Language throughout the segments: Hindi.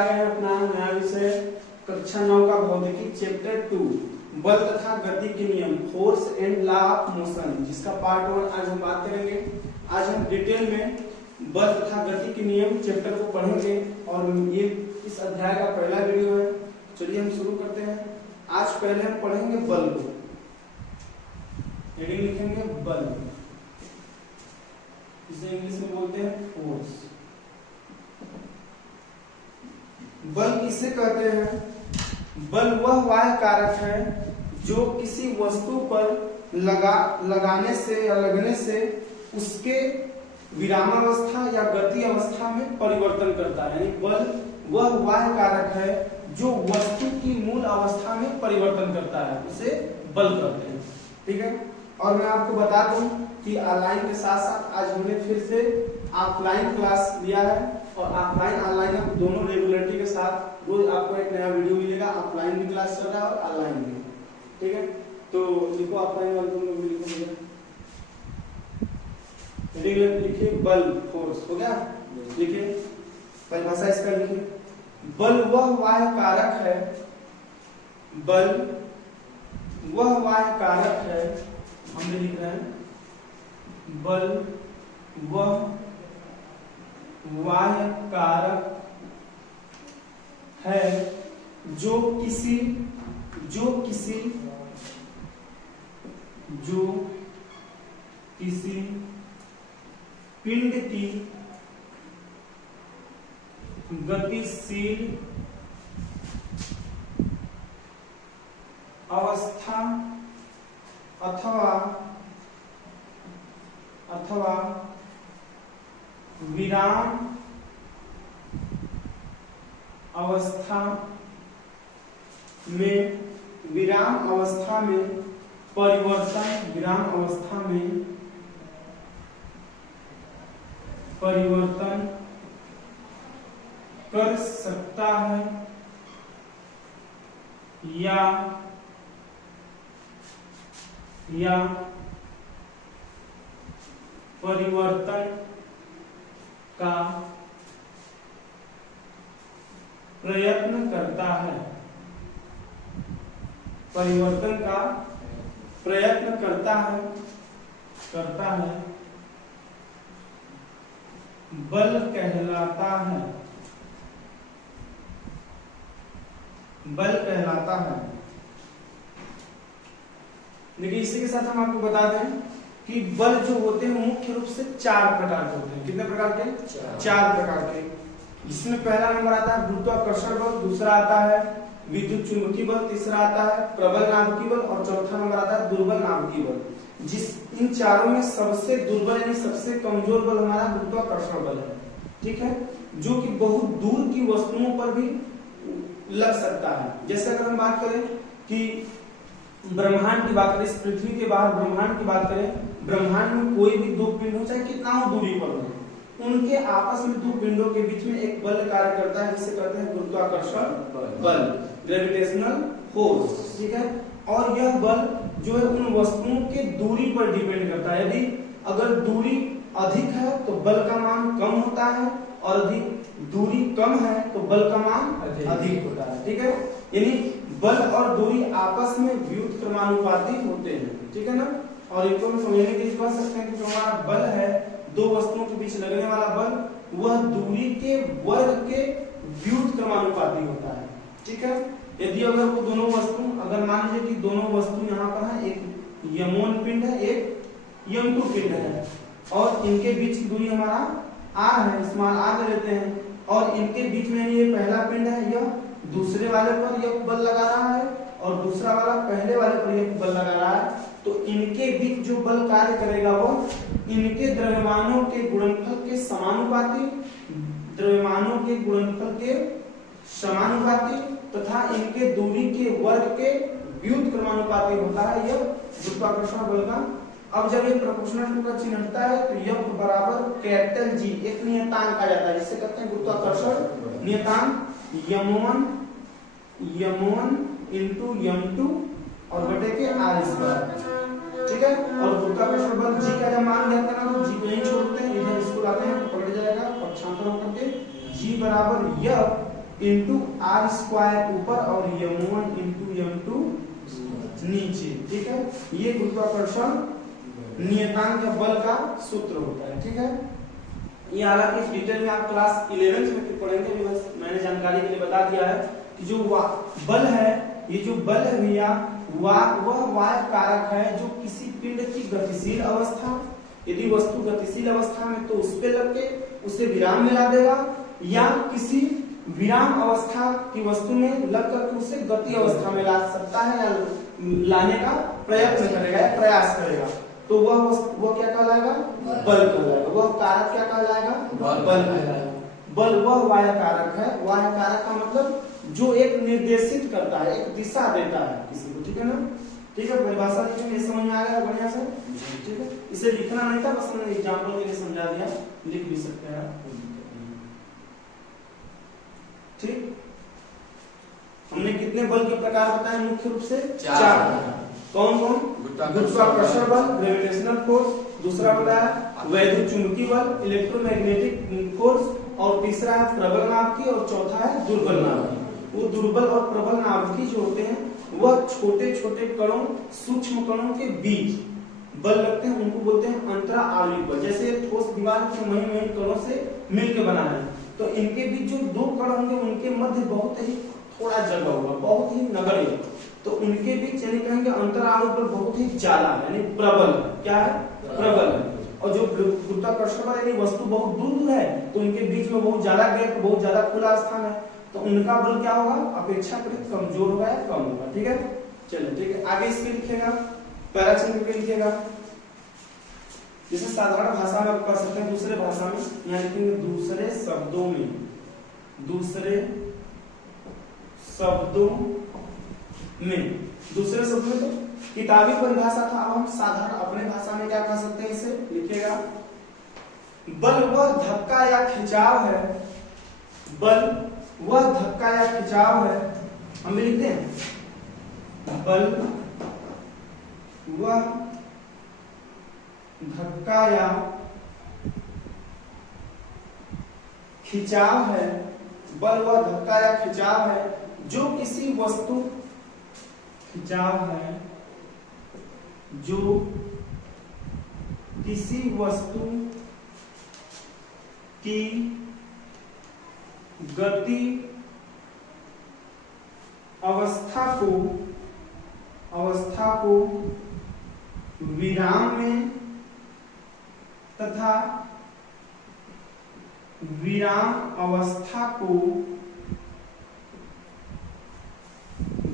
आ गए हैं अपना नया विषय कक्षा 9 का भौतिकी चैप्टर 2 बल तथा गति के नियम, force and law of motion, जिसका पार्ट 1 आज हम बात करेंगे। आज हम डिटेल में बल तथा गति के नियम चैप्टर को पढ़ेंगे और ये इस अध्याय का पहला वीडियो है। चलिए हम शुरू करते हैं। आज पहले हम पढ़ेंगे बल को, हेडिंग लिखेंगे बल, इसे इंग्लिश में बोलते हैं फोर्स। बल किसे कहते हैं? बल वह बाह्य कारक है जो किसी वस्तु पर लगाने से या लगने से उसके विरामावस्था या गति अवस्था में परिवर्तन करता है। यानी बल वह बाह्य कारक है जो वस्तु की मूल अवस्था में परिवर्तन करता है, उसे बल कहते हैं। ठीक है। और मैं आपको बता दूं कि ऑनलाइन के साथ साथ आज हमने फिर से ऑफलाइन क्लास लिया है और ऑफलाइन ऑनलाइन आप दोनों रेगुलरिटी के साथ रोज आपको एक नया वीडियो मिलेगा। ऑफलाइन भी क्लास चल रहा है और ऑनलाइन भी। ठीक है। तो लिखो ऑफलाइन वाले दोनों मिलकर लिखिए बल फोर्स, हो गया। लिखिए परिभाषा इसका, लिखिए बल वह बाह्य कारक है, बल वह बाह्य कारक है, हमने लिख रहे हैं बल वह बाह्य कारक है जो किसी पिंड की गतिशील अवस्था अथवा विराम अवस्था में परिवर्तन कर सकता है या परिवर्तन का प्रयत्न करता है, परिवर्तन का प्रयत्न करता है बल कहलाता है। देखिए इसी के साथ हम आपको बता दें कि बल जो होते हैं मुख्य रूप से 4 प्रकार के होते हैं। कितने प्रकार के? 4 प्रकार के। जिसमें पहला नंबर आता है गुरुत्वाकर्षण बल, दूसरा आता है विद्युत चुंबकीय बल, तीसरा आता है प्रबल नाभिकीय बल और चौथा नंबर आता है दुर्बल नाभिकीय बल। इन चारों में सबसे दुर्बल यानी सबसे कमजोर बल हमारा गुरुत्वाकर्षण बल है। ठीक है। जो कि बहुत दूर की वस्तुओं पर भी लग सकता है। जैसे अगर हम बात करें कि ब्रह्मांड की बात करें, इस पृथ्वी के बाहर ब्रह्मांड की बात करें, ब्रह्मांड में कोई भी दो पिंड हो, चाहे कितना हो दूरी पर हो, उनके आपस में दो पिंडों के बीच में एक बल कार्य करता है जिसे कहते हैं गुरुत्वाकर्षण बल, ग्रेविटेशनल फोर्स। ठीक है। और यह बल जो है उन वस्तुओं के दूरी पर डिपेंड करता है। यदि अगर दूरी अधिक है तो बल का मान कम होता है और यदि दूरी कम है तो बल का मान अधिक होता है। ठीक है। यानी बल और दूरी आपस में व्युत्क्रमानुपाती होते हैं। ठीक है ना। और इनको हम समझने के लिए कह सकते हैं कि जो हमारा बल है, दो वस्तुओं के बीच लगने वाला बल, वह दूरी के वर्ग के व्युत्क्रमानुपाती होता है। ठीक है। यदि अगर वो दोनों वस्तु, अगर मान लीजिए कि दोनों वस्तु यहाँ पर है, एक यमोन पिंड है, एक यम2 पिंड है और इनके बीच की दूरी हमारा r है, स्मॉल r ले लेते हैं, और इनके बीच में ये पहला पिंड है, यह दूसरे वाले पर यह बल लगा रहा है और दूसरा वाला पहले वाले पर यह बल लगा रहा है, तो इनके बीच जो बल कार्य करेगा वो इनके द्रव्यमानों के गुणनफल के समानुपाती तथा इनके दूरी के वर्ग के व्युत्क्रमानुपाती होता है यह गुरुत्वाकर्षण बल का। अब जब ये प्रोपोर्शनल का चिन्ह हटता है तो F बराबर कैपिटल G एक नियतांक आ जाता है, जिसे कहते हैं गुरुत्वाकर्षण नियतांक, यमोन इंटू m2 और बटे के r²। ठीक है। और गुरुत्वाकर्षण बल G का जब मान लेते हैं ना तो G को यहीं छोड़ते हैं, इधर इसको लाते हैं तो पलट जाएगा पक्षांतर होकर के G बराबर F इंटू आर स्क्वायर ऊपर और m1 इंटू m2 नीचे। ठीक है, ये गुरुत्वाकर्षण नियतांक या बल का सूत्र होता है। ठीक है, ये हालांकि डिटेल में आप क्लास 11th में पढ़ेंगे, बस मैंने जानकारी के लिए बता दिया है कि जो बल है, ये जो बल है भैया वह वाय कारक है जो किसी पिंड की गतिशील अवस्था, यदि वस्तु गतिशील अवस्था में तो उस पे लग के उसे विराम मिला देगा, या किसी विराम अवस्था की वस्तु में लग करके उसे गति अवस्था में ला सकता है या लाने का प्रयत्न करेगा या प्रयास करेगा, तो वह क्या कहलाएगा? बल कहलाएगा। वह कारक क्या कहलाएगा? बल कहलाएगा। बल वह वाय कारक है, वाय कारक का मतलब जो एक निर्देशित करता है, एक दिशा देता है किसी को। ठीक है ना? ठीक है, परिभाषा लिखने में समझ में आ गया बढ़िया से? ठीक है, इसे लिखना नहीं था, बस मैंने एग्जांपल के लिए समझा दिया, लिख भी सकते हैं। ठीक, हमने कितने बल के प्रकार बताए? मुख्य रूप से 4 प्रकार। कौन कौन? गुरुत्वाकर्षण बल, ग्रेविटेशनल फोर्स, दूसरा बताया वैद्युत चुंबकीय बल, इलेक्ट्रोमैग्नेटिक फोर्स, और तीसरा है प्रबल नाभिकीय, और चौथा है दुर्बल नाभिकीय। वो दुर्बल और प्रबल नाभिकीय जो होते हैं वह छोटे छोटे कणों, सूक्ष्म कणों के बीच बल लगते हैं, उनको बोलते हैं अंतरा आणविक बल। जैसे ठोस दीवार के महीन महीन कणों से मिलकर बना है, तो इनके बीच जो दो कण होंगे उनके मध्य बहुत ही थोड़ा जगह होगा, बहुत ही नगण्य, तो उनके बीच यानी कहेंगे अंतर आणविक बल बहुत ही ज्यादा यानी प्रबल। क्या है? प्रबल है। और जो गुरुत्वाकर्षण बल यानी वस्तु बहुत दूर है तो उनके बीच में बहुत ज्यादा गैप, बहुत ज्यादा खुला स्थान है, तो उनका बल क्या होगा? अपेक्षाकृत कमजोर होगा या कम होगा। ठीक है, चलिए ठीक है, आगे इसके लिखेगा पैराचिह्न के लिखेगा, जैसे साधारण भाषा में आप कर सकते हैं, दूसरे भाषा में यहाँ लिखेंगे दूसरे शब्दों में, दूसरे शब्दों में, दूसरे शब्दों में तो किताबी परिभाषा था, अब हम साधारण अपने भाषा में क्या कह सकते हैं? इसे लिखेगा बल वह धक्का या खिंचाव है, बल वह धक्का या खिंचाव है, हम भी लिखते हैं बल वह धक्का या खिंचाव है, बल वह धक्का या खिंचाव है जो किसी वस्तु, खिंचाव है जो किसी वस्तु की गति अवस्था को विराम में तथा विराम अवस्था को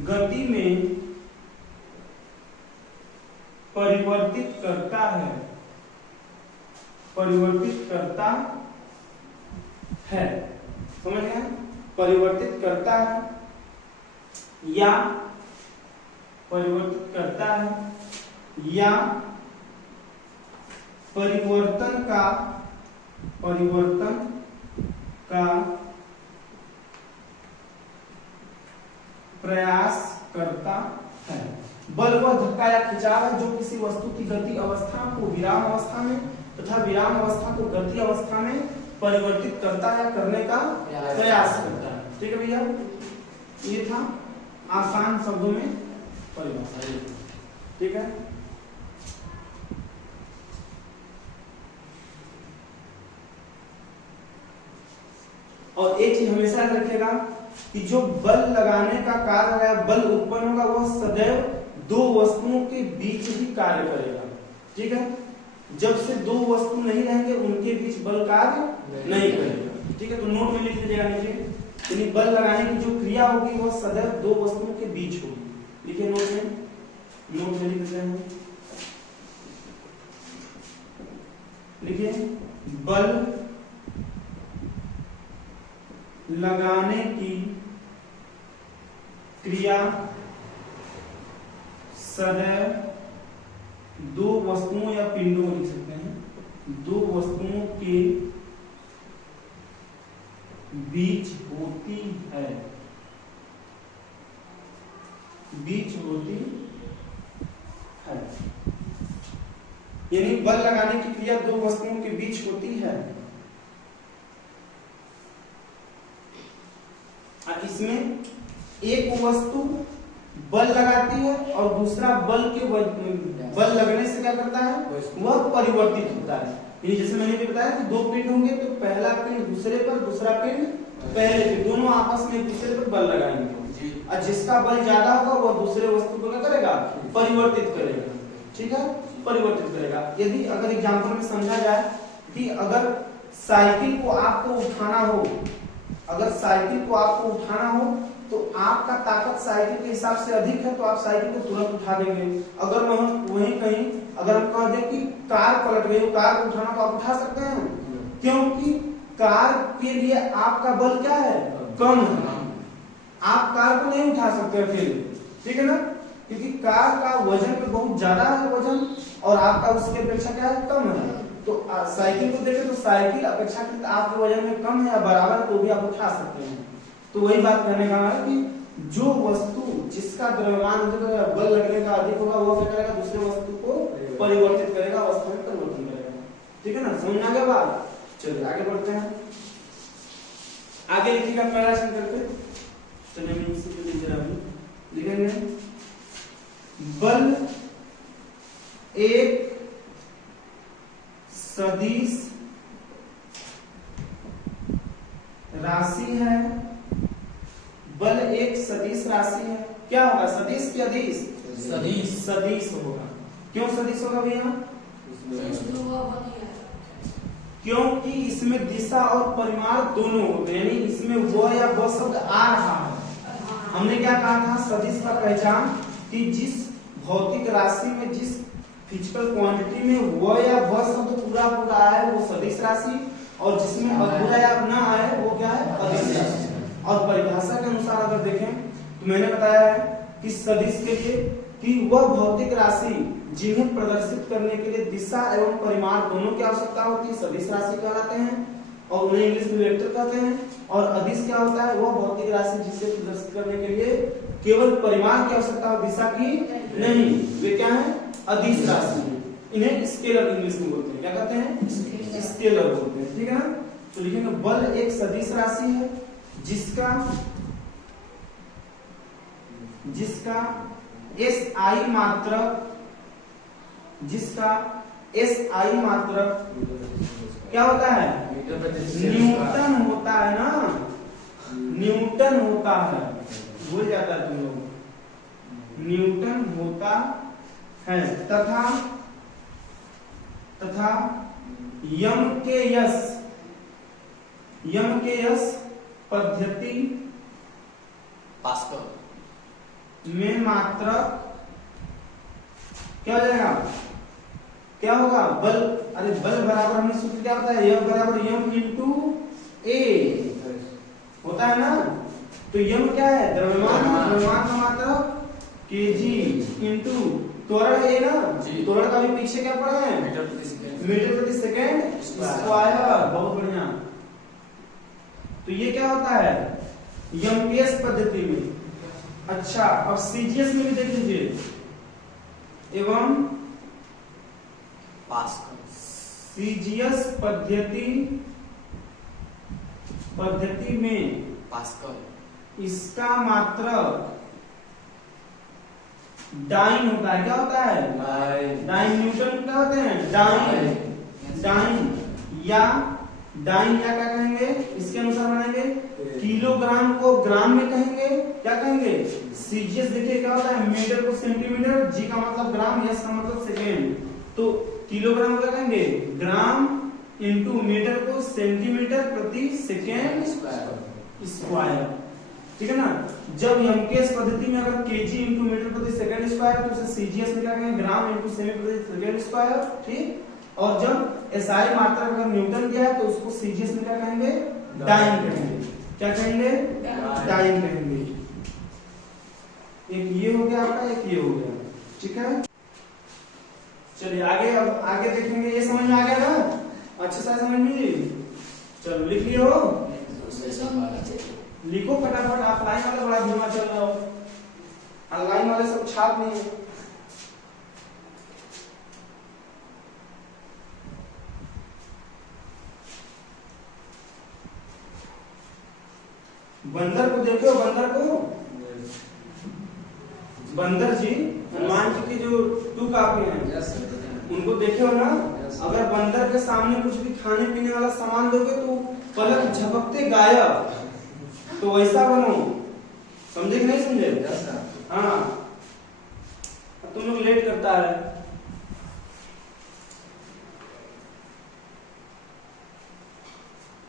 गति में परिवर्तित करता है, परिवर्तित करता है। समझ गए? परिवर्तित करता है या परिवर्तित करता है या परिवर्तन का प्रयास करता है। बल वह धक्का या खिंचाव है जो किसी वस्तु की गति अवस्था को विराम अवस्था में तथा विराम अवस्था को गति अवस्था में परिवर्तित करता है, करने का प्रयास करता है। ठीक है भैया, ये था आसान शब्दों में परिभाषा। ठीक है, और एक चीज हमेशा याद रखिएगा कि जो बल लगाने का कार्य है, बल उत्पन्न होगा, वह सदैव दो वस्तुओं के बीच ही कार्य करेगा। ठीक है, जब से दो वस्तु नहीं रहेंगे उनके बीच बल कार्य नहीं करेगा। ठीक है, तो नोट में लिख लीजिएगा नीचे, यानी बल लगाने की जो क्रिया होगी वह सदैव दो वस्तुओं के बीच होगी। लिखिए नोट में लिख देते हैं, लिखिए बल लगाने की क्रिया सदैव दो वस्तुओं या पिंडों लिख सकते हैं, दो वस्तुओं के बीच होती है, बीच होती है। यानी बल लगाने की क्रिया दो वस्तुओं के बीच होती है। इसमें एक वस्तु बल लगाती है और दूसरा बल लगने से क्या करता है, वह परिवर्तित होता है। यानी जैसे मैंने भी बताया कि दो पिंड होंगे तो पहला पिंड दूसरे पर, दूसरा पिंड पहले पे, दोनों आपस में एक दूसरे पर बल लगाएंगे और जिसका बल ज्यादा होगा वह दूसरे वस्तु को क्या करेगा, परिवर्तित करेगा। ठीक है, परिवर्तित करेगा। यदि अगर एग्जांपल में समझा जाए कि अगर साइकिल को आपको उठाना हो, अगर साइकिल को आपको उठाना हो तो आपका ताकत साइकिल के हिसाब से अधिक है तो आप साइकिल को तुरंत उठा देंगे। अगर वहीं कहीं अगर हम कह दें कि कार पलट गई, कार को उठाना तो आप उठा सकते हैं, क्योंकि कार के लिए आपका बल क्या है, कम है। आप कार को नहीं उठा सकते अकेले, ठीक है ना, क्योंकि कार का वजन पे बहुत ज्यादा है वजन और आपका उसकी अपेक्षा क्या है, कम है। तो साइकिल को देखें तो साइकिल अपेक्षाकृत आपके वजन में कम है या बराबर, तो भी आप उठा सकते हैं। तो वही बात कहने का है कि जो वस्तु जिसका द्रव्यमान बल लगने का अधिक होगा वो क्या करेगा, दूसरे वस्तु को परिवर्तित करेगा, वस्तु में परिवर्तन करेगा। ठीक है ना, समझ आ गया बात। चलिए आगे बढ़ते हैं। आगे लिखिएगा पहला संकल्प, चलिए इसी जरा भी लिखेंगे। बल एक सदिश राशि है, बल एक सदिश राशि है। क्या होगा, सदिश की अदिश, सदिश, सदिश होगा। क्यों सदिश होगा भैया, क्योंकि इसमें दिशा और परिमाण दोनों होते हैं, यानी इसमें वह या वह शब्द आ रहा है। हमने क्या कहा था, सदिश का पहचान कि जिस भौतिक राशि में, जिस फिजिकल क्वांटिटी में वह या वह शब्द पूरा पूरा आया है वो सदिश राशि, और जिसमें अधूरा या न आए वो क्या है, अदिश राशि। और परिभाषा के अनुसार अगर देखें तो मैंने बताया है कि सदिश के लिए कि वह भौतिक राशि जिन्हें प्रदर्शित करने के लिए दिशा एवं परिमाण दोनों की आवश्यकता होती है, सदिश राशि कहलाते हैं और उन्हें इंग्लिश में वेक्टर कहते हैं। और अदिश क्या होता है, वह भौतिक राशि जिसे प्रदर्शित करने के लिए केवल परिमाण की आवश्यकता हो, दिशा की नहीं, वे क्या है, अदिश राशि है। इन्हें स्केलर इंग्लिश में बोलते हैं, क्या कहते हैं, स्केलर बोलते हैं। ठीक है ना, तो लिखेंगे बल एक सदिश राशि है जिसका SI मात्रक, जिसका SI मात्रक क्या होता है, न्यूटन होता है ना, न्यूटन होता है, भूल जाता है तुम लोग, न्यूटन होता है, तथा यम के यस पद्धति पास्कल में मात्रक क्या हो जाएगा, क्या होगा, बल, अरे बल बराबर हमने सूत्र क्या होता है, F बराबर m इंटू a होता है ना। तो यम क्या है, द्रव्यमान, द्रव्यमान का मात्रक kg इंटू त्वरण है ना, त्वरण का भी पीछे क्या पड़ा है, मीटर प्रति सेकेंड स्क्वायर। बहुत बढ़िया। तो ये क्या होता है, यमकेश पद्धति में। अच्छा, अब सीजीएस में भी देख लीजिए, एवं सीजीएस पद्धति में पास्कल इसका मात्रक डाइन होता है। क्या होता है, डाइन। न्यूटन क्या होते हैं, डाइन या क्या कहेंगे, इसके अनुसार बनाएंगे, किलोग्राम को ग्राम में कहेंगे, क्या कहेंगे, सीजीएस देखिए क्या होता है, मीटर को सेंटीमीटर, जी का मतलब ग्राम, एस का मतलब सेकेंड। तो किलोग्राम क्या कहेंगे, ग्राम इंटू मीटर को सेंटीमीटर प्रति सेकेंड स्क्वायर। ठीक है ना। जब यमकेश पद्धति में अगर केजी इंटू मीटर प्रति सेकंड स्क्वायर तो उसे सीजीएस में क्या कहेंगे, ग्राम इंटू सेमी प्रति सेकंड स्क्वायर। ठीक। और जब एसआई मात्रक अगर न्यूटन दिया है तो उसको सीजीएस में क्या कहेंगे, डाइन कहेंगे। क्या कहेंगे, डाइन कहेंगे। एक ये हो गया आपका, एक ये हो गया। ठीक है, चलिए आगे। अब आगे देखेंगे, ये समझ में आ गया ना, अच्छे से समझ में। चलो लिख लियो, लिखो फटाफट। आप लाइन वाले बड़ा धीमा चल रहे हो, ऑनलाइन वाले सब छाप नहीं है। बंदर को देखे हो बंदर को? बंदर जी, हनुमान जी की जो 2 कॉपी है उनको देखे हो ना? अगर बंदर के सामने कुछ भी खाने पीने वाला सामान दोगे तो पलक झपकते गायब। तो वैसा बनो, समझे कि नहीं समझे? हाँ, तुम लोग लेट करता है।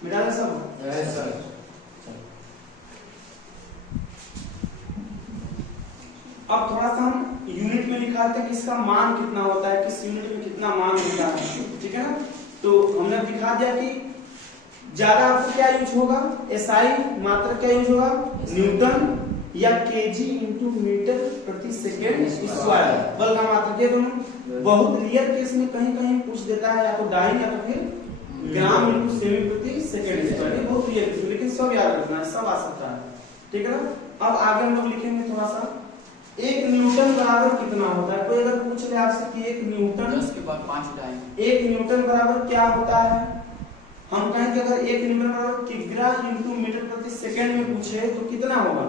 मिटा दे सब? सर। अब थोड़ा सा हम यूनिट में लिखाते हैं कि इसका मान कितना होता है, किस यूनिट में कितना मान होता है, ठीक है ना? तो हमने दिखा दिया कि ज्यादा आपको क्या यूज होगा, एसआई मात्रा क्या यूज होगा, न्यूटन या केजी इंटू मीटर प्रति सेकेंड स्क्वायर, बल का मात्रा के दोनों। बहुत रियर केस में कहीं कहीं पूछ देता है या तो डाइन या तो फिर ग्राम इंटू सेमी प्रति सेकेंड स्क्वायर, ये बहुत रियर केस, लेकिन सब याद रखना है, सब आ सकता है, ठीक है ना? अब आगे हम लोग लिखेंगे थोड़ा सा, 1 न्यूटन बराबर कितना होता है? कोई अगर पूछ ले आपसे कि 1 न्यूटन 10 के बाद 5 डाइन, 1 न्यूटन बराबर क्या होता है, हम कहेंगे अगर 1 न्यूटन बराबर किग्रा इंटू मीटर प्रति सेकंड में पूछे तो कितना होगा?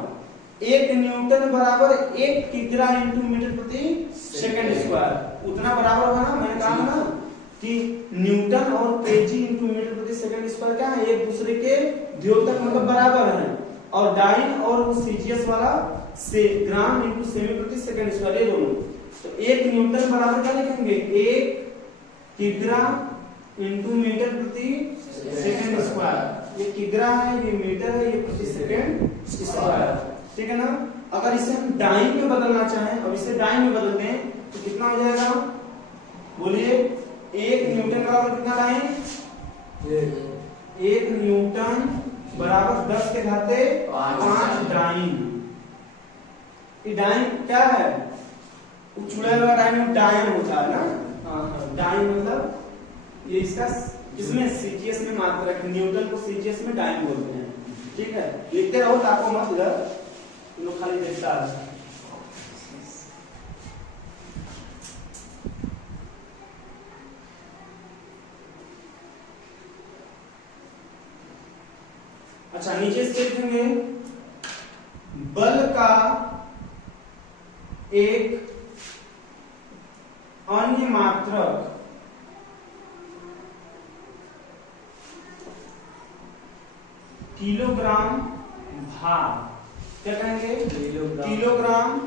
1 न्यूटन बराबर 1 किग्रा इंटू मीटर प्रति सेकंड स्क्वायर, उतना बराबर होगा ना? मैंने कहा ना कि न्यूटन और केजी इंटू मीटर प्रति सेकंड स्क्वायर क्या है, एक दूसरे के द्योतक मतलब बराबर है, और डाइन और सीजीएस वाला से ग्राम इंटू सेमी प्रति सेकंड स्क्वायर, ये दोनों। तो 1 न्यूटन बराबर क्या लिखेंगे, 1 किग्रा इंटू मीटर प्रति सेकंड स्क्वायर, ये किग्रा है, ये मीटर है, ये प्रति सेकंड स्क्वायर, ठीक है ना? अगर इसे हम डाइन में बदलना चाहें, अब इसे डाइन में बदलते हैं तो कितना हो जाएगा, बोलिए? 1 न्यूटन बराबर कितना डाइन? 1 न्यूटन बराबर 10 के घाते 5 डाइन। ये डाइन क्या है? चुड़ा हुआ डाइन डायन होता है ना? डाइन मतलब ये इसका इसमें सीजीएस में मात्रा है, न्यूटन को सीजीएस में डाइन बोलते हैं, ठीक है? लिखते रहो ताको मत इधर, लोग खाली देखता है। अच्छा, नीचे से लिखेंगे बल का एक अन्य मात्रक किलोग्राम भार, क्या कहेंगे? किलोग्राम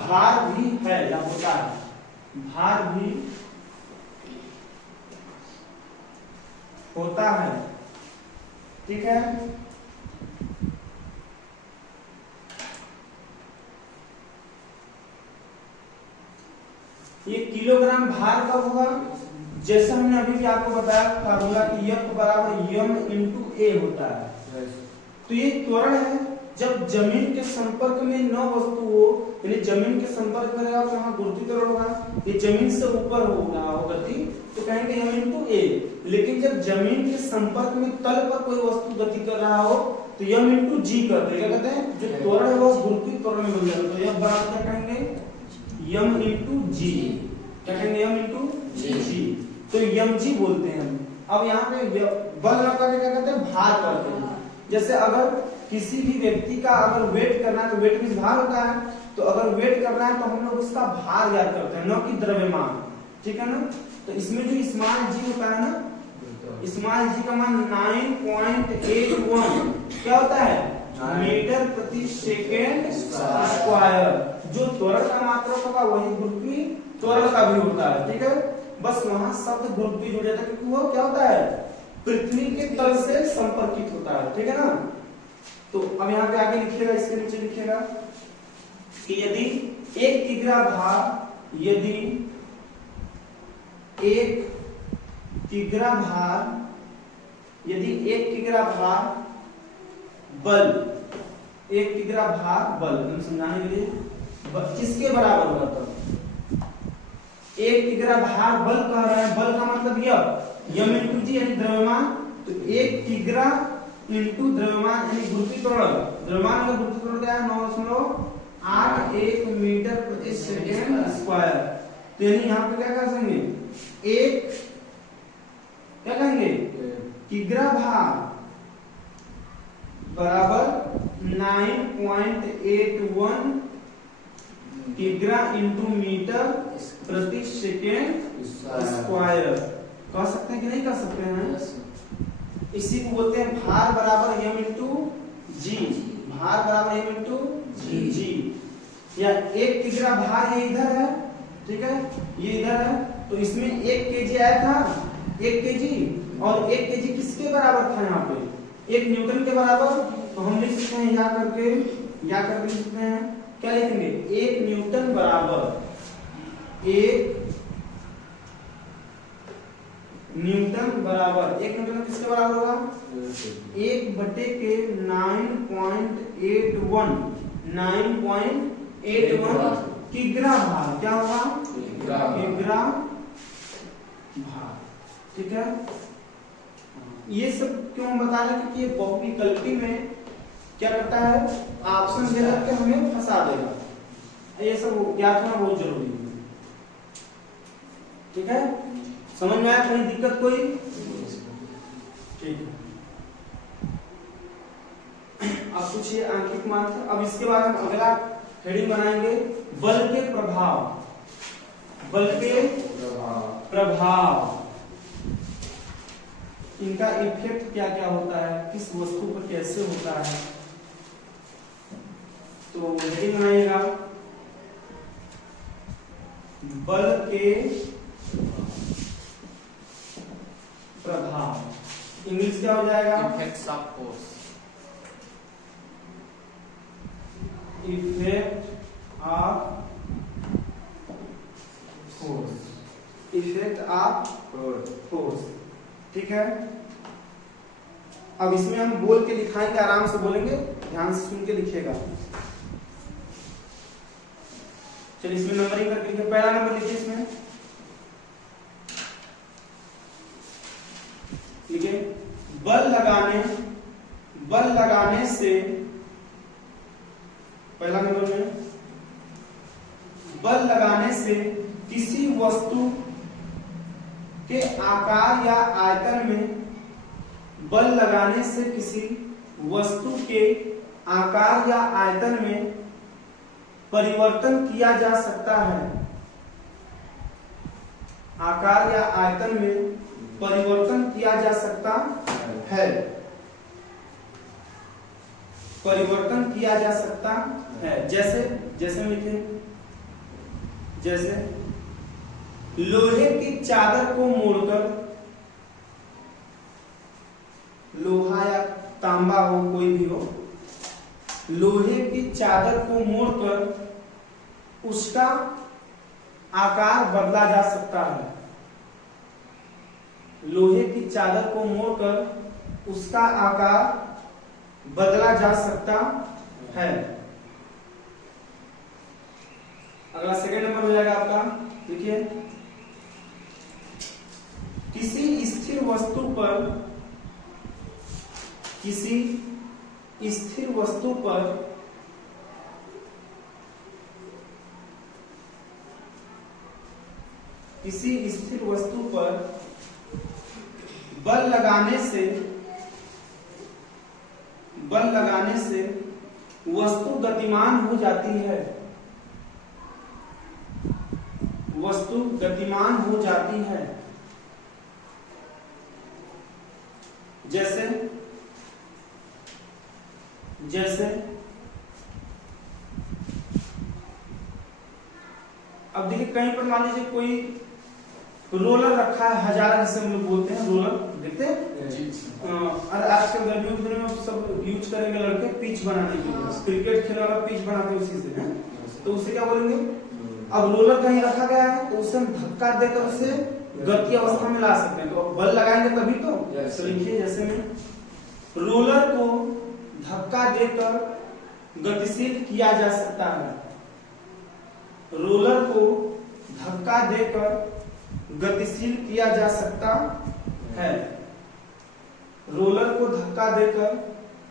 भार भी है या होता है, भार भी होता है, ठीक है? ये किलोग्राम भार कब होगा? जैसे हमने अभी भी आपको बताया फार्मूला कि F बराबर m इंटू a होता है। तो ये त्वरण है जब जमीन के संपर्क में न वस्तु हो, यानी जमीन के संपर्क में रहेगा तो वहां गुरुत्व त्वरण होगा, ये जमीन से ऊपर हो रहा हो गति तो कहेंगे m इंटू a। लेकिन जब जमीन के संपर्क में तल पर कोई वस्तु गति कर रहा हो तो m इंटू g करते हैं, क्या कहते हैं? जो त्वरण है वो गुरुत्व त्वरण में बन जाता है। तो F बराबर क्या कहेंगे, m इंटू g, क्या कहेंगे? m इंटू g, तो mg बोलते हैं हम। अब यहाँ पे बल ना करके क्या करते हैं, भार करते हैं। जैसे अगर किसी भी व्यक्ति का अगर वेट करना है तो वेट मींस भार होता है, तो अगर वेट करना है तो हम लोग उसका भार ज्ञात करते हैं, न कि द्रव्यमान, ठीक है ना? तो इसमें जो स्मॉल g होता है ना, स्मॉल g का मान 9.81 क्या होता है, मीटर प्रति सेकेंड स्क्वायर। जो त्वरण का मात्रक होगा वही गुरुत्वीय त्वरण का भी होता है, ठीक है? बस वहां शब्द गुरुत्वीय जुड़ जाता है क्योंकि वो क्या होता है, पृथ्वी के तल से संपर्कित होता है, ठीक है ना? तो अब यहाँ पे आगे लिखिएगा, इसके नीचे लिखिएगा कि यदि 1 किग्रा भार, यदि 1 किग्रा भार, यदि 1 किग्रा भार बल, 1 किग्रा भार बल, हम समझाने के लिए किसके बराबर होगा? तब 1 किग्रा भार बल कह रहे हैं, बल का मतलब m इंटू जी यानी द्रव्यमान, तो 1 किग्रा इंटू द्रव्यमान यानी गुरुत्वीय त्वरण, द्रव्यमान का गुरुत्वीय त्वरण क्या है, 9.81 मीटर प्रति सेकेंड स्क्वायर। तो यानी यहाँ पे क्या कर देंगे, 1 क्या कहेंगे, किग्रा भार बराबर 9.81 किग्रा इंटू मीटर प्रति सेकेंड स्क्वायर। कह सकते हैं कि नहीं कह सकते हैं? इसी को बोलते हैं भार बराबर m इंटू जी। भार बराबर m इंटू जी। या 1 किग्रा भार ये इधर है, ठीक है, ये इधर है, तो इसमें 1 केजी आया था, 1 केजी, और 1 केजी किसके बराबर था? यहाँ पे 1 न्यूटन के बराबर। तो हम लिख सकते हैं या करके लिख सकते हैं, क्या लिखेंगे? 1 न्यूटन बराबर 1 न्यूटन बराबर 1 न्यूटन किसके बराबर होगा? 1/9.81 किग्रा भार। क्या होगा? किग्रा भार। ठीक है, ये सब क्यों हम बता रहे हैं? क्योंकि ये बहुविकल्पी में क्या करता है? ऑप्शन दे के हमें फंसा देगा। ये सब ज्ञात होना बहुत जरूरी है। ठीक है, समझ में आया? कोई दिक्कत कोई? ठीक है, अब पूछिए आंतरिक मात्रा। अब इसके बाद हम अगला हेडिंग बनाएंगे बल के प्रभाव। बल के प्रभाव, इनका इफेक्ट क्या क्या होता है, किस वस्तु पर कैसे होता है। तो हेडिंग बनाइएगा बल के प्रभाव। इंग्लिश क्या हो जाएगा? Effects of force. Effect of force. Effect of force. ठीक है, अब इसमें हम बोल के लिखाएंगे, आराम से बोलेंगे, ध्यान से सुन के लिखिएगा। चलिए इसमें नंबरिंग करके लिखिए। पहला नंबर लिखिए इसमें, लिखिए बल लगाने से, पहला नंबर में बल लगाने से किसी वस्तु के आकार या आयतन में, बल लगाने से किसी वस्तु के आकार या आयतन में परिवर्तन किया जा सकता है। आकार या आयतन में परिवर्तन किया जा सकता है। परिवर्तन किया जा सकता है। जैसे लिखे, जैसे लोहे की चादर को मोड़कर, लोहा या तांबा हो, कोई भी हो, लोहे की चादर को मोड़कर उसका आकार बदला जा सकता है। लोहे की चादर को मोड़कर उसका आकार बदला जा सकता है। अगला सेकंड नंबर हो जाएगा आपका, देखिए किसी स्थिर वस्तु पर, किसी स्थिर वस्तु पर किसी स्थिर वस्तु पर बल लगाने से वस्तु गतिमान हो जाती है। वस्तु गतिमान हो जाती है। जैसे अब देखिए कहीं पर मान लीजिए कोई रोलर रखा है, हजारा जिसे हम लोग बोलते हैं, रोलर देखते हैं। और आजकल गर्मियों के दिनों में सब यूज करेंगे लड़के पिच बनाने के लिए, क्रिकेट खेलने वाला पिच बनाते हैं उसी से है? तो उसे क्या बोलेंगे? अब रोलर कहीं रखा गया है तो उसे हम धक्का देकर उसे गति अवस्था में ला सकते हैं। तो बल लगाएंगे तभी तो। लिखिए जैसे में रोलर को धक्का देकर गतिशील किया जा सकता है। रोलर को धक्का देकर गतिशील किया जा सकता है। रोलर को धक्का देकर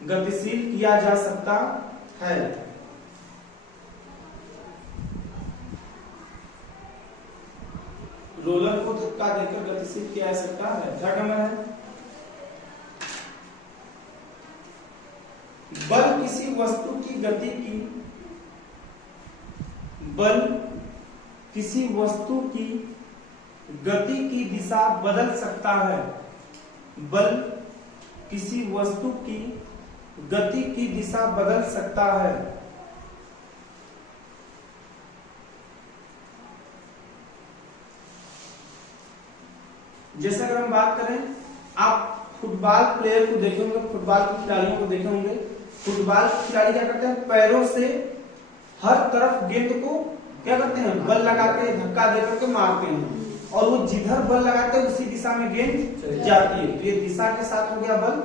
गतिशील किया जा सकता है। रोलर को धक्का देकर गतिशील किया जा सकता है। थर्ड नंबर है बल किसी वस्तु की गति की बल किसी वस्तु की गति की दिशा बदल सकता है। बल किसी वस्तु की गति की दिशा बदल सकता है। जैसे अगर हम बात करें, आप फुटबॉल प्लेयर को देखे होंगे, फुटबॉल के खिलाड़ियों को देखे होंगे। फुटबॉल के खिलाड़ी क्या करते हैं, पैरों से हर तरफ गेंद को क्या करते हैं, बल लगा के धक्का दे करके मारते हैं, और वो जिधर बल लगाते हैं उसी दिशा में गेंद जाती है। तो ये दिशा के साथ हो गया बल।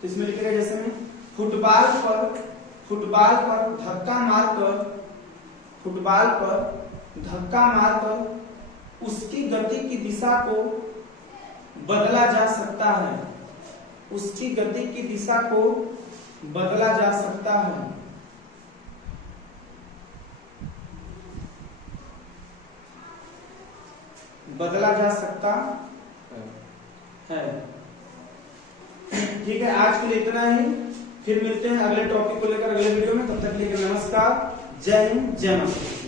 तो इसमें लिखेगा जैसे में फुटबॉल पर धक्का मारकर उसकी गति की दिशा को बदला जा सकता है। उसकी गति की दिशा को बदला जा सकता है। बदला जा सकता है। ठीक है, आज के लिए इतना ही। फिर मिलते हैं अगले टॉपिक को लेकर अगले वीडियो में। तब तक के लिए नमस्कार, जय हिंद, जय माता।